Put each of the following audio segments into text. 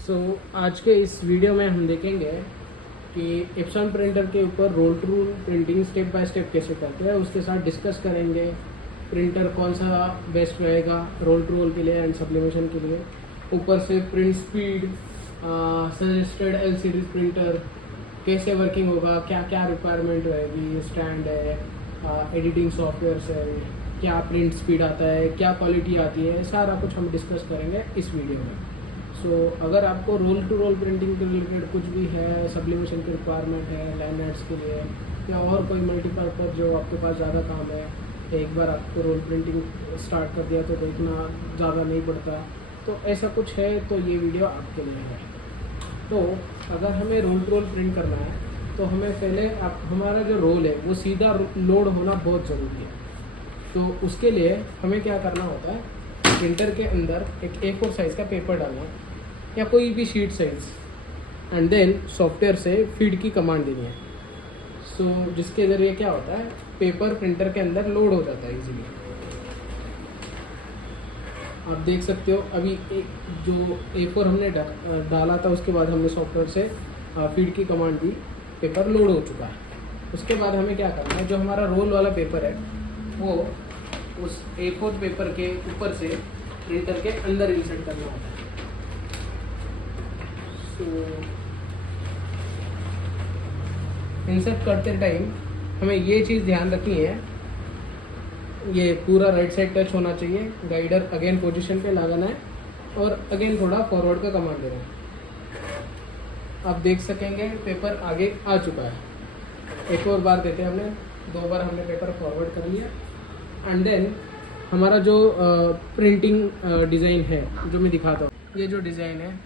आज के इस वीडियो में हम देखेंगे कि एप्सन प्रिंटर के ऊपर roll to roll printing step by step कैसे करते हैं। उसके साथ डिस्कस करेंगे प्रिंटर कौन सा बेस्ट रहेगा रोल टू रोल के लिए एंड सब्लिमेशन के लिए। ऊपर से print speed, suggested L series printer कैसे वर्किंग होगा, क्या क्या रिक्वायरमेंट रहेगी, स्टैंड है, एडिटिंग सॉफ्टवेयर है, क्या प्रिंट स्पीड आता है, क्या क्वालिटी आती है, सारा कुछ हम डिस्कस करेंगे इस वीडियो में। अगर आपको रोल टू रोल प्रिंटिंग के रिलेटेड कुछ भी है, सब्लिमेशन की रिक्वायरमेंट है लैमिनेट्स के लिए, या और कोई मल्टीपर्पज़ जो आपके पास ज़्यादा काम है, एक बार आपको रोल प्रिंटिंग स्टार्ट कर दिया तो देखना ज़्यादा नहीं पड़ता, तो ऐसा कुछ है तो ये वीडियो आपके लिए है। तो अगर हमें रोल टू रोल प्रिंट करना है तो हमें पहले हमारा जो रोल है वो सीधा लोड होना बहुत ज़रूरी है। तो उसके लिए हमें क्या करना होता है, प्रिंटर के अंदर एक A4 साइज़ का पेपर डालना है या कोई भी sheet size, and then software से फीड की कमांड देनी है। जिसके ज़रिए क्या होता है, पेपर प्रिंटर के अंदर लोड हो जाता है इजीली। आप देख सकते हो अभी एक जो A4 हमने डाला था, उसके बाद हमने सॉफ्टवेयर से फीड की कमांड दी, पेपर लोड हो चुका है। उसके बाद हमें क्या करना है, जो हमारा रोल वाला पेपर है वो उस A4 पेपर के ऊपर से प्रिंटर के अंदर इंसर्ट करना होता है। इंसर्ट करते टाइम हमें ये चीज़ ध्यान रखनी है, ये पूरा राइट साइड टच होना चाहिए, गाइडर अगेन पोजीशन पे लगाना है और अगेन थोड़ा फॉरवर्ड का कमांड देना है। आप देख सकेंगे पेपर आगे आ चुका है। एक और बार देते हैं हमने, 2 बार हमने पेपर फॉरवर्ड कर लिया। एंड देन हमारा जो प्रिंटिंग डिज़ाइन है जो मैं दिखाता हूँ, ये जो डिज़ाइन है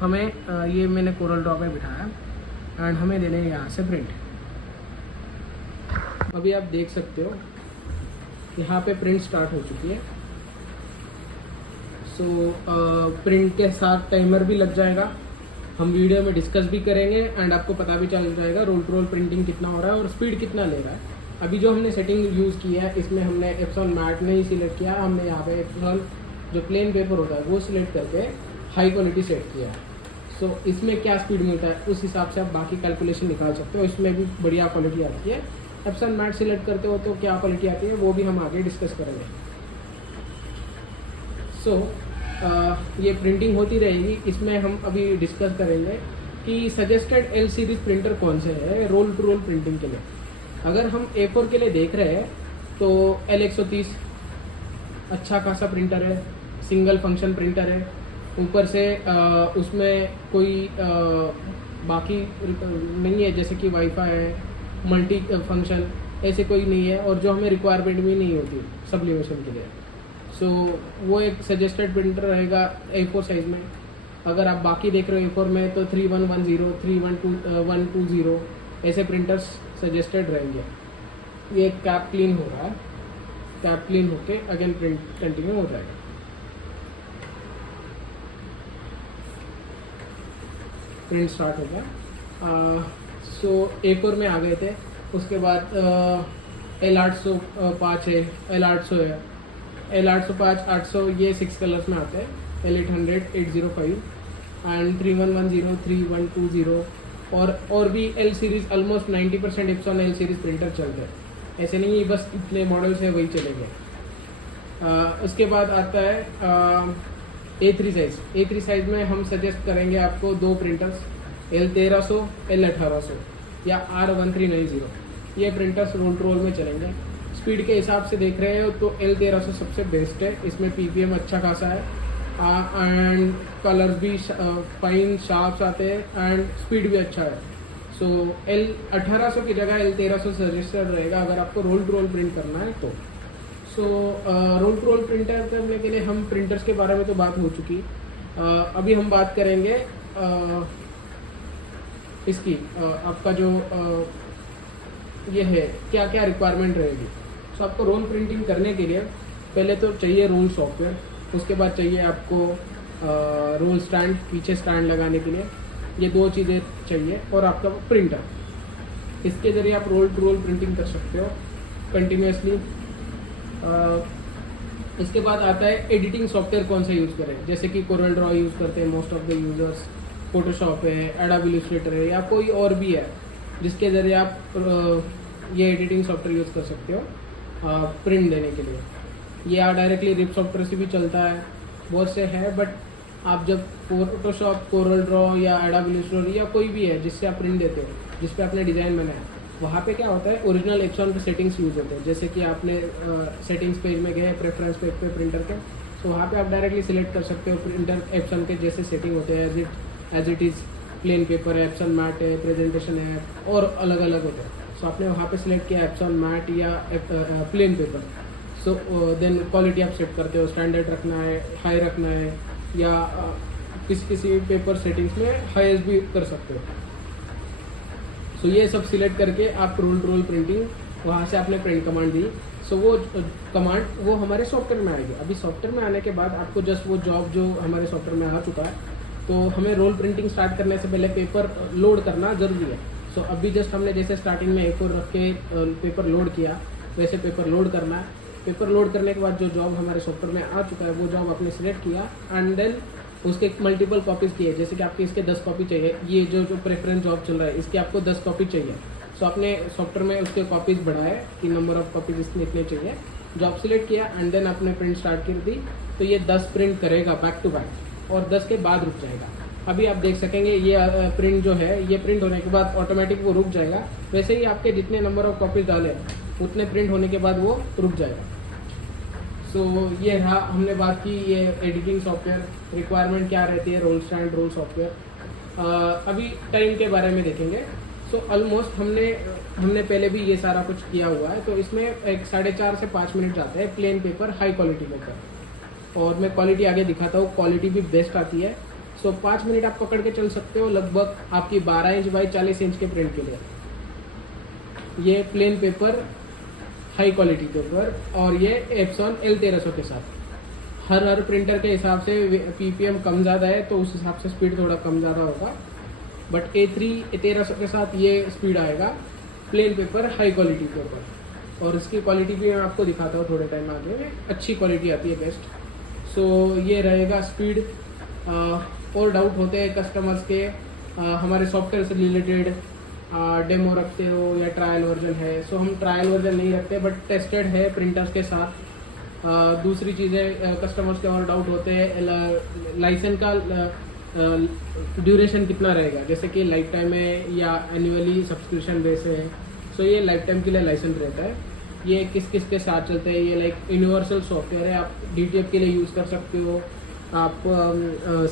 हमें ये मैंने कोरल ड्रॉ पे बिठाया एंड हमें देने हैं यहाँ से प्रिंट। अभी आप देख सकते हो यहाँ पे प्रिंट स्टार्ट हो चुकी है। प्रिंट के साथ टाइमर भी लग जाएगा, हम वीडियो में डिस्कस भी करेंगे एंड आपको पता भी चल जाएगा रोल टू रोल प्रिंटिंग कितना हो रहा है और स्पीड कितना ले रहा है। अभी जो हमने सेटिंग यूज़ की है इसमें हमने एप्सन मैट नहीं सिलेक्ट किया, हमने यहाँ पे एप्सन जो प्लेन पेपर होता है वो सिलेक्ट करके हाई क्वालिटी सेट किया है। इसमें क्या स्पीड मिलता है उस हिसाब से आप बाकी कैलकुलेशन निकाल सकते हो। इसमें भी बढ़िया क्वालिटी आती है। एप्सन मैट सिलेक्ट करते हो तो क्या क्वालिटी आती है वो भी हम आगे डिस्कस करेंगे। ये प्रिंटिंग होती रहेगी। इसमें हम अभी डिस्कस करेंगे कि सजेस्टेड एल सीरीज प्रिंटर कौन से है रोल टू रोल प्रिंटिंग के लिए। अगर हम A4 के लिए देख रहे हैं तो L130 अच्छा खासा प्रिंटर है, सिंगल फंक्शन प्रिंटर है। ऊपर से उसमें कोई बाकी नहीं है, जैसे कि वाईफाई है, मल्टी फंक्शन ऐसे कोई नहीं है, और जो हमें रिक्वायरमेंट भी नहीं होती सब्लिमेशन के लिए। वो एक सजेस्टेड प्रिंटर रहेगा A4 साइज़ में। अगर आप बाकी देख रहे हो A4 में तो 3110, 312 ऐसे प्रिंटर्स सजेस्टेड रहेंगे। ये कैप क्लीन हो रहा है, कैप क्लीन होके अगेन प्रिंट कंटिन्यू हो जाएगा। प्रिंट स्टार्ट हो गया। A4 में आ गए थे। उसके बाद L805 है, L800 है, L805, 800 ये 6 कलर्स में आते हैं, L800, 805 एंड 3110, 3120 और भी L series almost 90% Epson L series printer चलते हैं। ऐसे नहीं है बस इतने मॉडल्स हैं वही चलेंगे। उसके बाद आता है A3 साइज़। A3 साइज़ में हम सजेस्ट करेंगे आपको 2 प्रिंटर्स, L1300, L1800 या R1390। ये प्रिंटर्स रोल टू रोल में चलेंगे। स्पीड के हिसाब से देख रहे हो तो L1300 सबसे बेस्ट है। इसमें PPM अच्छा खासा है एंड कलर्स भी फाइन शार्प्स आते हैं एंड स्पीड भी अच्छा है। L1800 की जगह L1300 सजेस्टेड रहेगा अगर आपको रोल टू रोल प्रिंट करना है तो। रोल टू रोल प्रिंटर करने के लिए हम प्रिंटर्स के बारे में तो बात हो चुकी। अभी हम बात करेंगे इसकी आपका जो ये है क्या क्या रिक्वायरमेंट रहेगी। आपको रोल प्रिंटिंग करने के लिए पहले तो चाहिए रोल सॉफ्टवेयर, उसके बाद चाहिए आपको रोल स्टैंड, पीछे स्टैंड लगाने के लिए, ये 2 चीज़ें चाहिए, और आपका प्रिंटर। इसके ज़रिए आप रोल टू रोल प्रिंटिंग कर सकते हो कंटिन्यूसली। इसके बाद आता है एडिटिंग सॉफ्टवेयर कौन सा यूज़ करें, जैसे कि कोरल ड्रॉ यूज़ करते हैं most of the users, Photoshop है, एडोबी इलस्ट्रेटर है, या कोई और भी है जिसके ज़रिए आप ये एडिटिंग सॉफ्टवेयर यूज़ कर सकते हो प्रिंट देने के लिए। ये डायरेक्टली रिप सॉफ्टवेयर से भी चलता है, बहुत से है, बट आप जब फोटोशॉप, कोरल ड्रॉ या एडोबी इलस्ट्रेटर या कोई भी है जिससे आप प्रिंट देते हो, जिस पे आपने डिज़ाइन बनाया, वहाँ पे क्या होता है ओरिजिनल एप्सन के सेटिंग्स यूज़ होते हैं। जैसे कि आपने सेटिंग्स पेज में गए, प्रेफरेंस पेज पे प्रिंटर के, तो वहाँ पे आप डायरेक्टली सिलेक्ट कर सकते हो प्रिंटर एप्सन के जैसे सेटिंग होते हैं, as it is plain paper है, एप्सन मैट है, प्रेजेंटेशन है, और अलग अलग होते हैं। सो आपने वहाँ पे सिलेक्ट किया एप्सन मैट या plain paper, so then quality आप सेट करते हो, स्टैंडर्ड रखना है, हाई रखना है, या किसी पेपर सेटिंग्स में हाईएस्ट भी कर सकते हो। सो ये सब सिलेक्ट करके आप रोल प्रिंटिंग, वहाँ से आपने प्रिंट कमांड दी, सो वो कमांड वो हमारे सॉफ्टवेयर में आएगी। अभी सॉफ्टवेयर में आने के बाद आपको जस्ट वो जॉब जो हमारे सॉफ्टवेयर में आ चुका है, तो हमें रोल प्रिंटिंग स्टार्ट करने से पहले पेपर लोड करना ज़रूरी है। सो अभी जस्ट हमने जैसे स्टार्टिंग में A4 रख के पेपर लोड किया, वैसे पेपर लोड करना है। पेपर लोड करने के बाद जो जॉब हमारे सॉफ्टवेयर में आ चुका है, वो जॉब आपने सिलेक्ट किया एंड देन उसके मल्टीपल कॉपीज़ किए। जैसे कि आपके इसके 10 कॉपी चाहिए, ये जो प्रेफरेंस जॉब चल रहा है इसके आपको 10 कॉपी चाहिए। सो आपने सॉफ्टवेयर में उसके कॉपीज़ बढ़ाए कि नंबर ऑफ कॉपीज़ इसमें इतने चाहिए, जॉब सिलेक्ट किया एंड देन आपने प्रिंट स्टार्ट कर दी, तो ये 10 प्रिंट करेगा बैक टू बैक, और 10 के बाद रुक जाएगा। अभी आप देख सकेंगे ये प्रिंट जो है, ये प्रिंट होने के बाद ऑटोमेटिक वो रुक जाएगा। वैसे ही आपके जितने नंबर ऑफ कॉपीज़ डाले उतने प्रिंट होने के बाद वो रुक जाएगा। सो ये रहा, हमने बात की ये एडिटिंग सॉफ्टवेयर, रिक्वायरमेंट क्या रहती है, रोल स्टैंड, रोल सॉफ्टवेयर। अभी टाइम के बारे में देखेंगे। सो ऑलमोस्ट हमने पहले भी ये सारा कुछ किया हुआ है, तो इसमें एक 4.5 से 5 मिनट जाते हैं plain paper, high quality paper, और मैं क्वालिटी आगे दिखाता हूँ, क्वालिटी भी बेस्ट आती है। सो 5 मिनट आप पकड़ के चल सकते हो लगभग आपकी 12 इंच बाई 40 इंच के प्रिंट के लिए। ये plain paper, high quality paper, और ये एप्सन L1300 के साथ। हर प्रिंटर के हिसाब से PPM कम ज़्यादा है, तो उस हिसाब से स्पीड थोड़ा कम ज़्यादा होगा, बट A1300 के साथ ये स्पीड आएगा plain paper, high quality paper. और इसकी क्वालिटी भी मैं आपको दिखाता हूँ थोड़े टाइम आगे में, अच्छी क्वालिटी आती है, बेस्ट। सो ये रहेगा स्पीड। और डाउट होते हैं कस्टमर्स के हमारे सॉफ्टवेयर से रिलेटेड, डेमो रखते हो या ट्रायल वर्जन है। सो हम ट्रायल वर्जन नहीं रखते, बट टेस्टेड है प्रिंटर्स के साथ। दूसरी चीज़ें कस्टमर्स के और डाउट होते हैं, लाइसेंस का ड्यूरेशन कितना रहेगा, जैसे कि लाइफ टाइम है या एनुअली सब्सक्रिप्शन बेस है। सो ये लाइफ टाइम के लिए लाइसेंस रहता है। ये किस किस के साथ चलते हैं, ये लाइक यूनिवर्सल सॉफ्टवेयर है, आप DTF के लिए यूज़ कर सकते हो, आप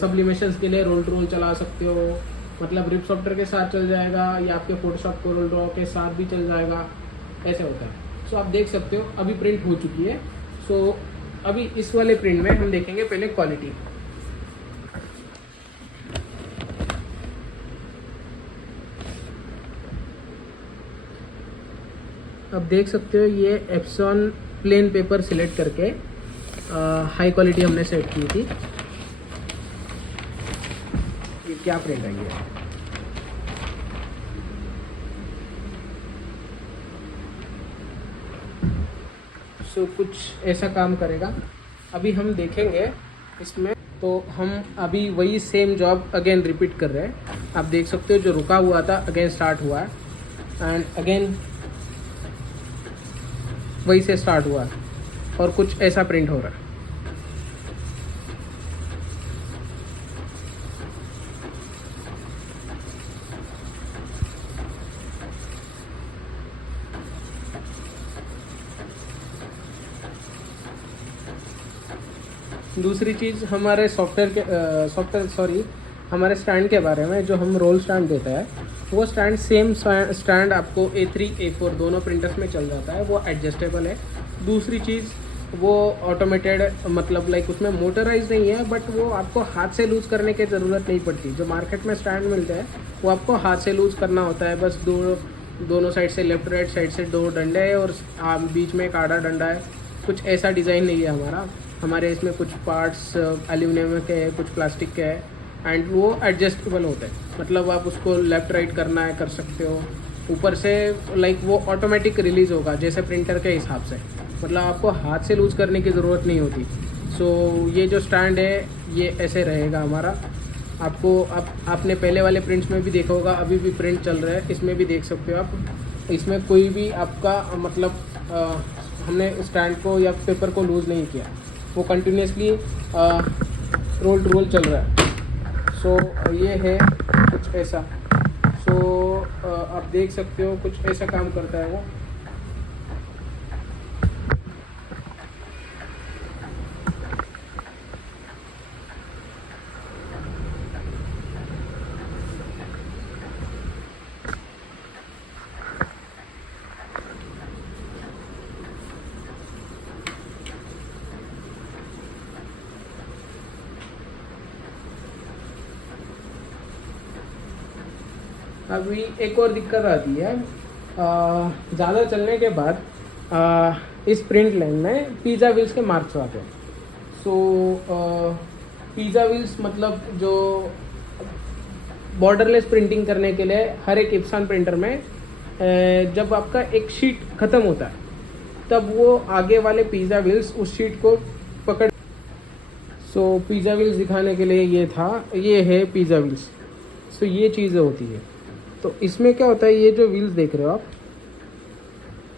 सब्लिमेशंस के लिए रोल चला सकते हो, मतलब रिप सॉफ्टवेयर के साथ चल जाएगा या आपके फोटोशॉप, कोरल ड्रॉ के साथ भी चल जाएगा, ऐसे होता है। सो आप देख सकते हो अभी प्रिंट हो चुकी है। सो अभी इस वाले प्रिंट में हम देखेंगे पहले क्वालिटी। अब देख सकते हो ये एप्सन प्लेन पेपर सिलेक्ट करके हाई क्वालिटी हमने सेट की थी। ये क्या प्रिंट आई है, सो कुछ ऐसा काम करेगा। अभी हम देखेंगे इसमें, तो हम अभी वही सेम जॉब अगेन रिपीट कर रहे हैं। आप देख सकते हो जो रुका हुआ था अगेन स्टार्ट हुआ है, एंड अगेन वही से स्टार्ट हुआ और कुछ ऐसा प्रिंट हो रहा है। दूसरी चीज़ हमारे हमारे स्टैंड के बारे में, जो हम रोल स्टैंड देता है, वो स्टैंड सेम स्टैंड आपको A3 A4 दोनों प्रिंटर्स में चल जाता है, वो एडजस्टेबल है। दूसरी चीज़ वो ऑटोमेटेड, मतलब लाइक उसमें मोटराइज नहीं है, बट वो आपको हाथ से लूज़ करने की ज़रूरत नहीं पड़ती। जो मार्केट में स्टैंड मिलते हैं वो आपको हाथ से लूज़ करना होता है, बस दोनों साइड से, लेफ्ट राइट साइड से 2 डंडे हैं और बीच में एक आधा डंडा है। कुछ ऐसा डिज़ाइन नहीं है हमारे इसमें कुछ पार्ट्स एल्यूमिनियम के हैं, कुछ प्लास्टिक के हैं, एंड वो एडजस्टेबल होता है, मतलब आप उसको लेफ़्ट राइट करना है कर सकते हो। ऊपर से लाइक वो ऑटोमेटिक रिलीज़ होगा जैसे प्रिंटर के हिसाब से। मतलब आपको हाथ से लूज़ करने की ज़रूरत नहीं होती। सो ये जो स्टैंड है ये ऐसे रहेगा हमारा। आपने पहले वाले प्रिंट्स में भी देखा होगा, अभी भी प्रिंट चल रहा है, इसमें भी देख सकते हो आप। इसमें कोई भी आपका मतलब हमने स्टैंड को या पेपर को लूज़ नहीं किया, वो कंटिन्यूसली रोल टू रोल चल रहा है। सो ये है कुछ ऐसा। सो आप देख सकते हो कुछ ऐसा काम करता है वो। अभी एक और दिक्कत आती है, ज़्यादा चलने के बाद इस प्रिंट लाइन में पिज़्ज़ा व्हील्स के मार्क्स आते हैं। सो पिज़्ज़ा व्हील्स मतलब जो बॉर्डरलेस प्रिंटिंग करने के लिए हर एक इप्सन प्रिंटर में जब आपका एक शीट ख़त्म होता है तब वो आगे वाले पिज़्ज़ा व्हील्स उस शीट को पकड़। सो पिज़्ज़ा व्हील्स दिखाने के लिए ये है पिज़्ज़ा व्हील्स। सो ये चीज़ें होती है। तो इसमें क्या होता है, ये जो व्हील्स देख रहे हो आप,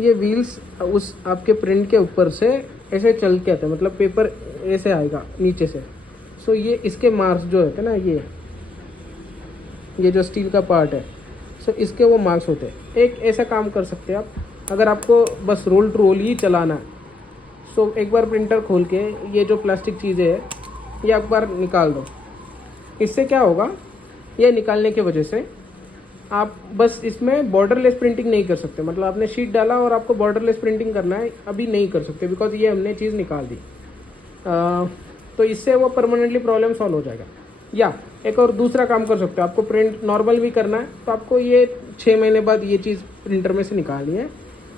ये व्हील्स उस आपके प्रिंट के ऊपर से ऐसे चल के आते हैं, मतलब पेपर ऐसे आएगा नीचे से। सो ये इसके मार्क्स जो होते हैं ना, ये जो स्टील का पार्ट है, सो इसके वो मार्क्स होते हैं। एक ऐसा काम कर सकते हैं आप, अगर आपको बस रोल टू रोल ही चलाना है, सो एक बार प्रिंटर खोल के ये जो प्लास्टिक चीज़ें है ये एक बार निकाल दो। इससे क्या होगा, ये निकालने की वजह से आप बस इसमें बॉर्डरलेस प्रिंटिंग नहीं कर सकते। मतलब आपने शीट डाला और आपको बॉर्डरलेस प्रिंटिंग करना है, अभी नहीं कर सकते, बिकॉज ये हमने चीज़ निकाल दी। तो इससे वो परमानेंटली प्रॉब्लम सॉल्व हो जाएगा। या एक और दूसरा काम कर सकते हो, आपको प्रिंट नॉर्मल भी करना है तो आपको ये 6 महीने बाद ये चीज़ प्रिंटर में से निकालनी है,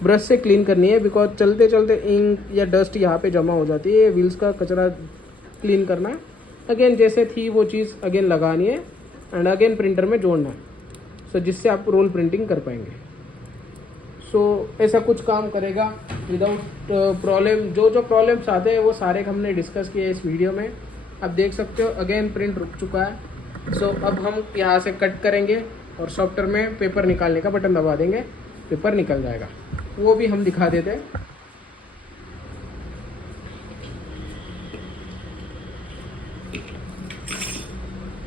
ब्रश से क्लीन करनी है, बिकॉज चलते चलते इंक या डस्ट यहाँ पे जमा हो जाती है। व्हील्स का कचरा क्लीन करना है, अगेन जैसे थी वो चीज़ अगेन लगानी है एंड अगेन प्रिंटर में जोड़ना है। सो जिससे आप रोल प्रिंटिंग कर पाएंगे। सो ऐसा कुछ काम करेगा विदाउट प्रॉब्लम। जो प्रॉब्लम्स आते हैं वो सारे हमने डिस्कस किए इस वीडियो में। आप देख सकते हो अगेन प्रिंट रुक चुका है। सो अब हम यहाँ से कट करेंगे और सॉफ्टवेयर में पेपर निकालने का बटन दबा देंगे, पेपर निकल जाएगा। वो भी हम दिखा देते हैं।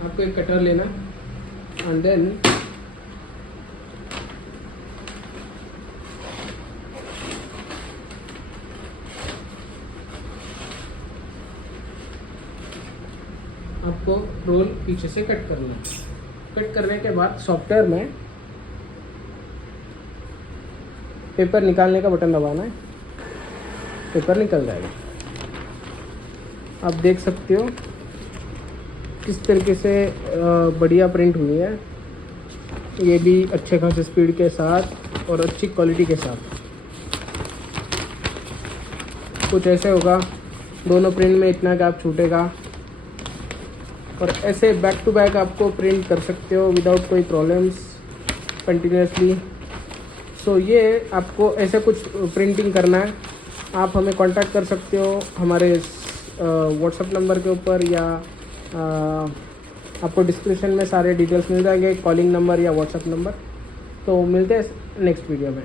आपको एक कटर लेना एंड देन आपको रोल पीछे से कट करना है। कट करने के बाद सॉफ्टवेयर में पेपर निकालने का बटन दबाना है, पेपर निकल जाएगा। आप देख सकते हो किस तरीके से बढ़िया प्रिंट हुई है, ये भी अच्छे खासे स्पीड के साथ और अच्छी क्वालिटी के साथ। कुछ ऐसे होगा, दोनों प्रिंट में इतना गैप छूटेगा और ऐसे बैक टू बैक आपको प्रिंट कर सकते हो विदाउट कोई प्रॉब्लम्स कंटिन्यूसली। सो ये आपको ऐसे कुछ प्रिंटिंग करना है, आप हमें कांटेक्ट कर सकते हो हमारे व्हाट्सएप नंबर के ऊपर, या आपको डिस्क्रिप्शन में सारे डिटेल्स मिल जाएंगे, कॉलिंग नंबर या व्हाट्सएप नंबर। तो मिलते हैं नेक्स्ट वीडियो में।